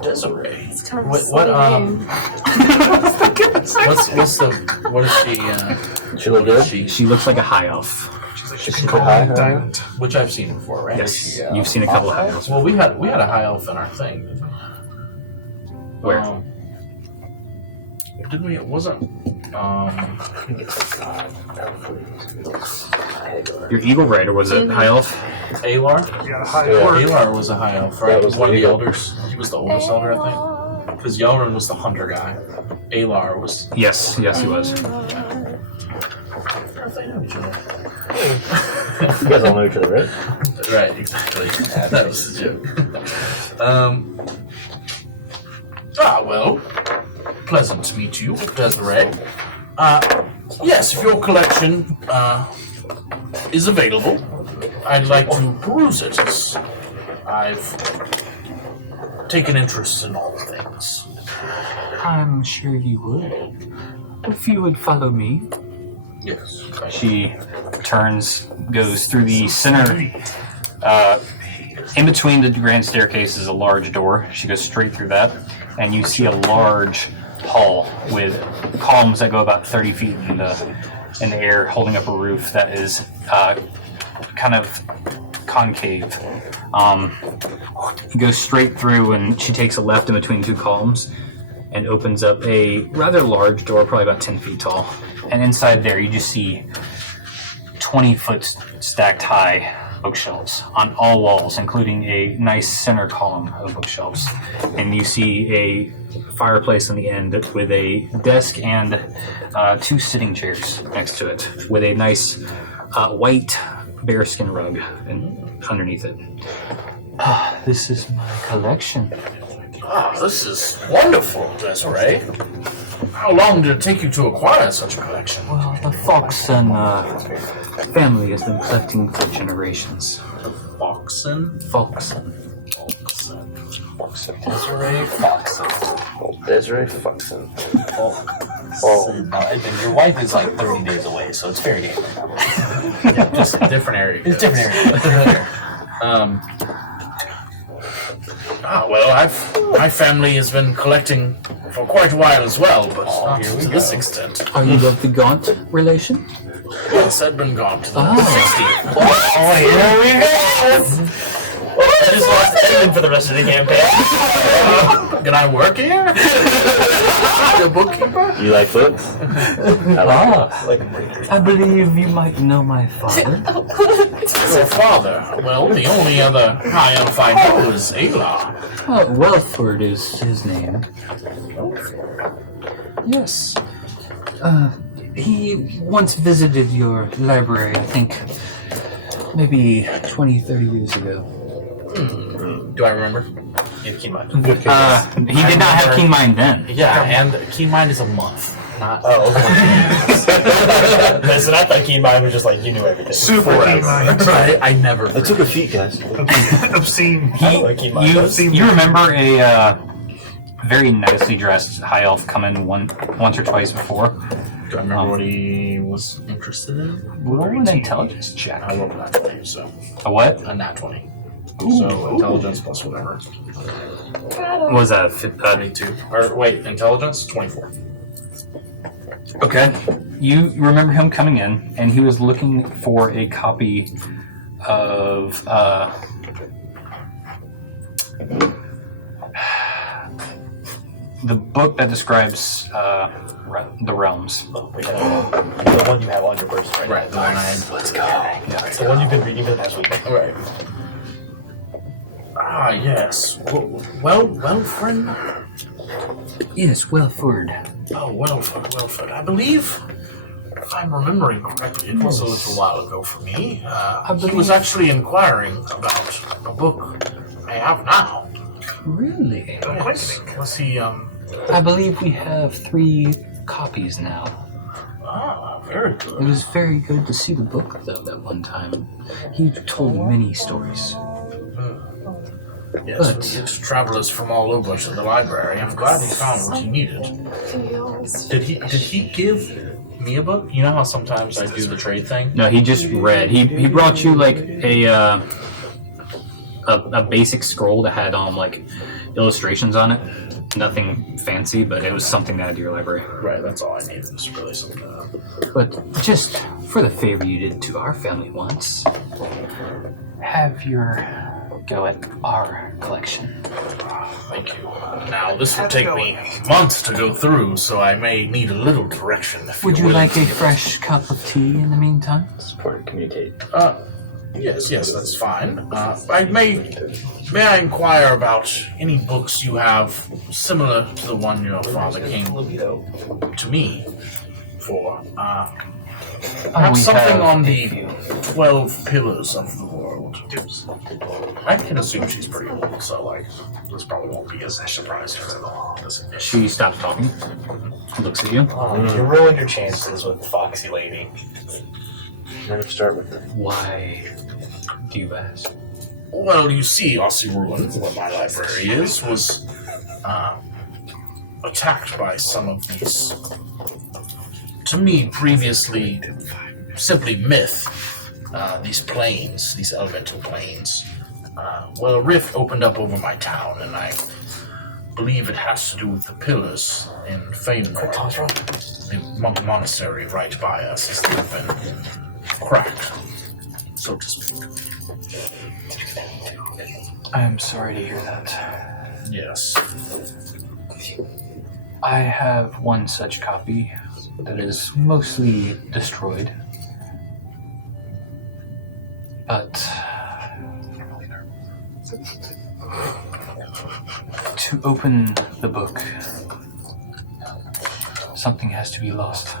Desiree. It's kind of a What silly name. What is she? She look what is good? she? She looks like a high elf. She's like, you can call me Diamond. Which I've seen before, right? Yes, Is she, you've seen a couple of high elves. Well, we had a high elf in our thing. Didn't we? Where? Didn't we? It wasn't. Your eagle rider was it high elf? Alar. You got a high Yeah. orc. Alar was a high elf, right? That was One of the legal. elders. He was the oldest elder, I think. Because Yelrin was the hunter guy. Alar was. Yes, he was. You guys all know each other, right? Right, exactly. That was the joke. Well, pleasant to meet you, Desiree. Yes, if your collection is available, I'd like to peruse it, as I've taken interest in all things. I'm sure you would. If you would follow me. Yes. She turns, goes through the center. In between the grand staircase is a large door. She goes straight through that, and you see a large hall with columns that go about 30 feet in the air, holding up a roof that is kind of concave. Goes straight through, and she takes a left in between two columns and opens up a rather large door, probably about 10 feet tall. And inside there, you just see 20-foot stacked high bookshelves on all walls, including a nice center column of bookshelves. And you see a fireplace on the end with a desk and 2 sitting chairs next to it, with a nice white bearskin rug underneath it. This is my collection. This is wonderful, Desiree. How long did it take you to acquire such a collection? Well, the Foxen family has been collecting for generations. Foxen? Foxen. Desiree Foxen. Desiree Foxen. Now, Edmund, your wife is like 30 days away, so it's fair game. Yeah, just a different area. It's different area. Well, my family has been collecting for quite a while as well, but not here we to go. this extent. Are you of the Gaunt relation? Yes, Edmund gone to the 60. Oh, here we go! I just lost Edmund for the rest of the campaign. Can I work here? The bookkeeper? You like books? I believe you might know my father. Your father? Well, the only other high elf I know is Alar. Welford is his name. Yes. He once visited your library, I think, maybe 20, 30 years ago. Do I remember? You have keen mind. He did not have keen mind then. Yeah, and keen mind is a month. Not Listen, I thought keen mind was just like you knew everything. Super keen mind. I never. I took a feet, guys. Obscene. I don't know what keen mind does. You remember a very nicely dressed high elf come in once or twice before? Do I remember what he was interested in? Roll an intelligence check. I rolled a nat 20, so A what? a nat 20. So intelligence plus whatever. What was that? 22. Or wait, intelligence 24. Okay. You remember him coming in, and he was looking for a copy of the book that describes the realms. The one you have on your person right Right, the one I had. Let's go. Yeah, it's the one you've been reading for the past week. Right. Ah, yes. Well, friend. Yes, Welford. Oh, Welford. I believe, if I'm remembering correctly, it was a little while ago for me. He was actually inquiring about a book I have now. Really? Yes. Was he, I believe we have 3 copies now. very It good. was very good to see the book, though, that one time. He told many stories. Yes, we But- get travelers from all over to the library. I'm glad he found what he needed. Did he give me a book? You know how sometimes I do the trade thing? No, he just read. He brought you like a basic scroll that had like illustrations on it. Nothing fancy, but it was something to add to your library. Right, that's all I needed. Was really something. But just for the favor you did to our family once, have your go at our collection. Thank you. Now, this would take me months to go through, so I may need a little direction. If Would you're you willing like to a give it. fresh cup of tea in the meantime? Support and communicate. Yes, that's fine. May I inquire about any books you have similar to the one your father came to me for? Perhaps we something have on a the few. 12 pillars of the world. I can assume she's pretty old, so like this probably won't be as a surprise to her. She stops talking, looks at you. You ruined your chances with Foxy Lady. Never start with them. Why do you ask? Well, you see, Aussie Ruin, where my library is, was attacked by some of these, to me, previously simply myth, these planes, these elemental planes. Well, a rift opened up over my town, and I believe it has to do with the pillars in Fadenor. The monk monastery right by us has been cracked, so to speak. I am sorry to hear that. Yes. I have one such copy that is mostly destroyed. But to open the book, something has to be lost.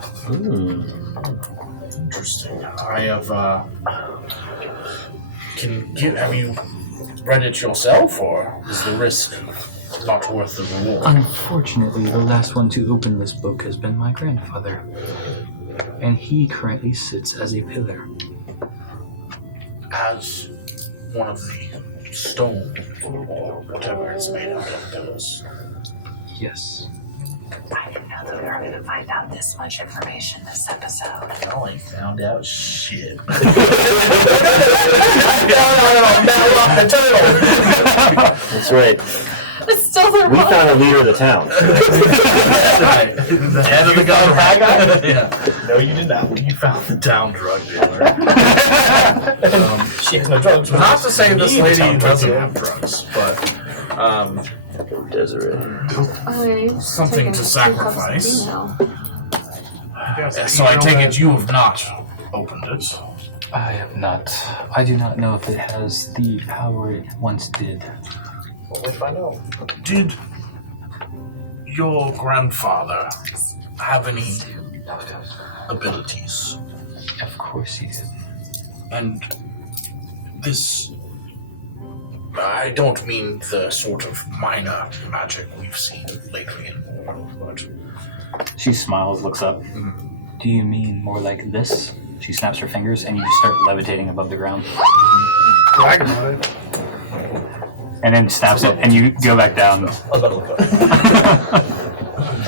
Interesting. I have, have you read it yourself, or is the risk not worth the reward? Unfortunately, the last one to open this book has been my grandfather, and he currently sits as a pillar. As one of the stone, or whatever it's made out of pillars. Yes. I didn't know that we were going to find out this much information this episode. Y'all ain't found out shit. That's right. It's still their We found a leader of the town. Right. The head of the government. Yeah. No, you did not. You found the town drug dealer. She has no drugs. Not to say this Me, lady town drug doesn't dealer. have drugs, but Desiree. something to sacrifice. Yes, So I take that- it you have not opened it. I have not. I do not know if it has the power it once did. Well, we find out. Did your grandfather have any abilities? Of course he did. And this, I don't mean the sort of minor magic we've seen lately in war, but She smiles, looks up. Do you mean more like this? She snaps her fingers, and you just start levitating above the ground. Brag about it. And then snaps it, and you go back down. I was about to look up.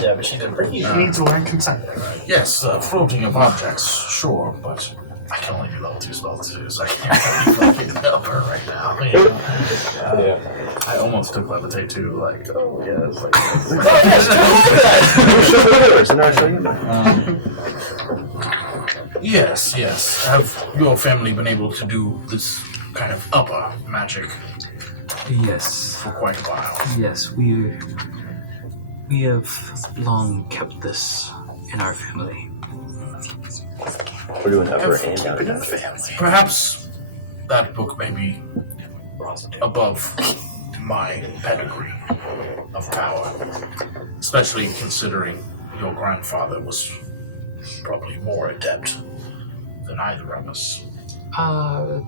Yeah, but she did pretty easy. You need to learn consent. yes, floating of objects, sure, but I can only do level 2 spells too, so I can't really fucking help her right now. Yeah. I almost took levitate too, like, oh yeah, it's like. And I'll show you. Yes. Have your family been able to do this kind of upper magic Yes. for quite a while? Yes, we have long kept this in our family. We're doing upper and down. Perhaps that book may be above my pedigree of power, especially considering your grandfather was probably more adept than either of us. I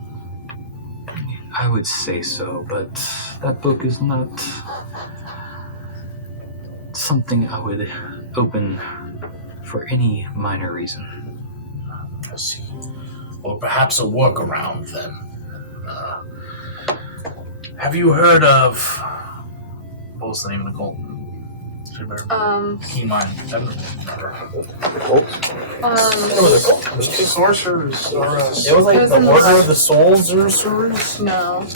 would say so, but that book is not something I would open for any minor reason. I see. Or perhaps a workaround then. Have you heard of, what was the name of the cult? Keen Mind. Remember? Sorcerers are us. It was like It was the in the Order last- of the Soul Sorcerers? No.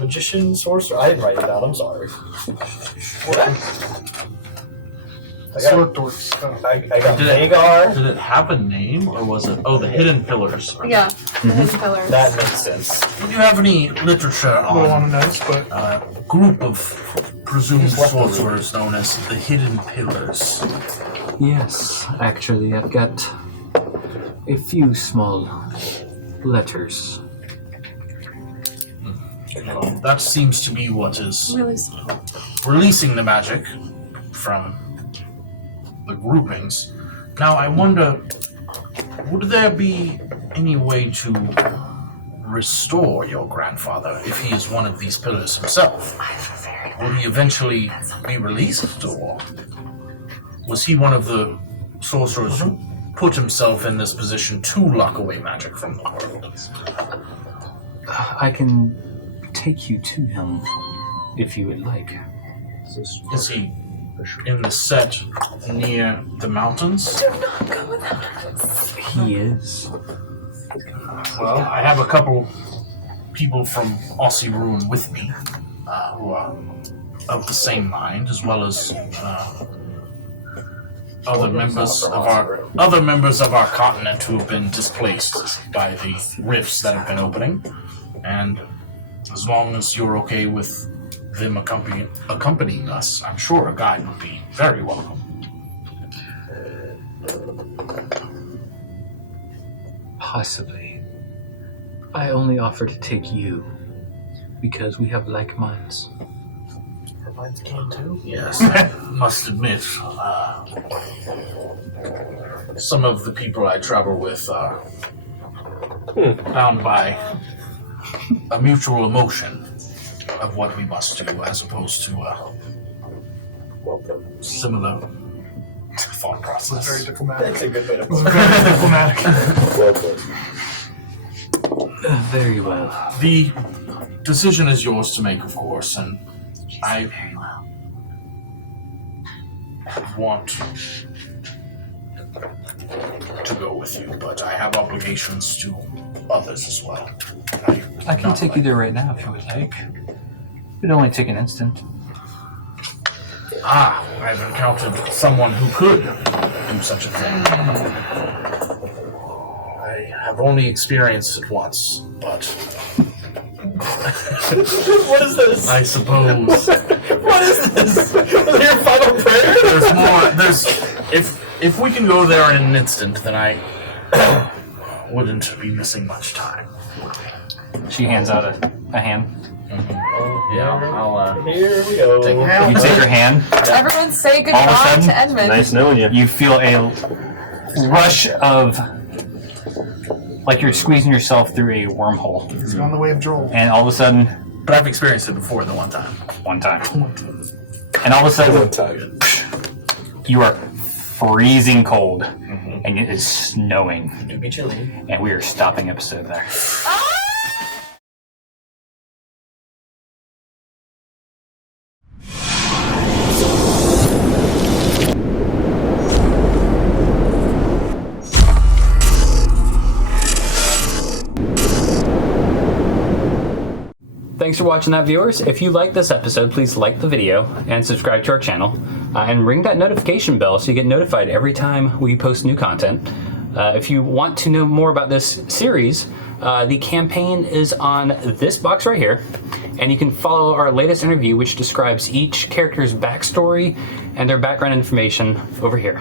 Magician Sorcerer? I didn't write it down, I'm sorry. What? Sword dorks. Oh. I got Did it- Vagar. Did it have a name, or was it? Oh, the Hidden Pillars. Yeah. The hidden pillars. That makes sense. Do you have any literature A little on on the nose, but a group of presumed Just left the room. sorcerers known as the Hidden Pillars? Yes, actually, I've got a few small letters Well, that seems to be what is Really subtle. releasing the magic from the groupings. Now, I wonder, would there be any way to restore your grandfather if he is one of these pillars himself? Will he eventually be released, or was he one of the sorcerers who put himself in this position to lock away magic from the world? I can take you to him if you would like. Is he in the set near the mountains? Do not go without us. He is. Well, I have a couple people from Aussie Ruin with me who are of the same mind, as well as other members of our continent who have been displaced by the rifts that have been opening. And as long as you're okay with them accompanying us, I'm sure a guide would be very welcome. Possibly. I only offer to take you because we have like minds. Mine's can too. Yes, I must admit, some of the people I travel with are bound by a mutual emotion of what we must do, as opposed to a similar thought process. Very diplomatic. That's a good way to It was put it. very diplomatic. Well put. Very well. The decision is yours to make, of course, and I want to go with you, but I have obligations to others as well. I can take you there right now if you would like. It'd only take an instant. I've encountered someone who could do such a thing. I have only experienced it once, but What is this? I suppose What is this? Is it your final prayer? there's more. If we can go there in an instant, then I wouldn't be missing much time. She hands out a hand. Yeah, I'll Here we go. take You take her hand. Everyone say All of a goodbye sudden, to Edmund. Nice knowing you. You feel a rush of, like you're squeezing yourself through a wormhole. He's gone the way of Joel. And all of a sudden, But I've experienced it before the one time. one time. And all of a sudden, One time. you are freezing cold. And it is snowing. Do be chilly. And we are stopping episode there. Thanks for watching that, viewers. If you like this episode, please like the video and subscribe to our channel. And ring that notification bell so you get notified every time we post new content. If you want to know more about this series, the campaign is on this box right here. And you can follow our latest interview, which describes each character's backstory and their background information over here.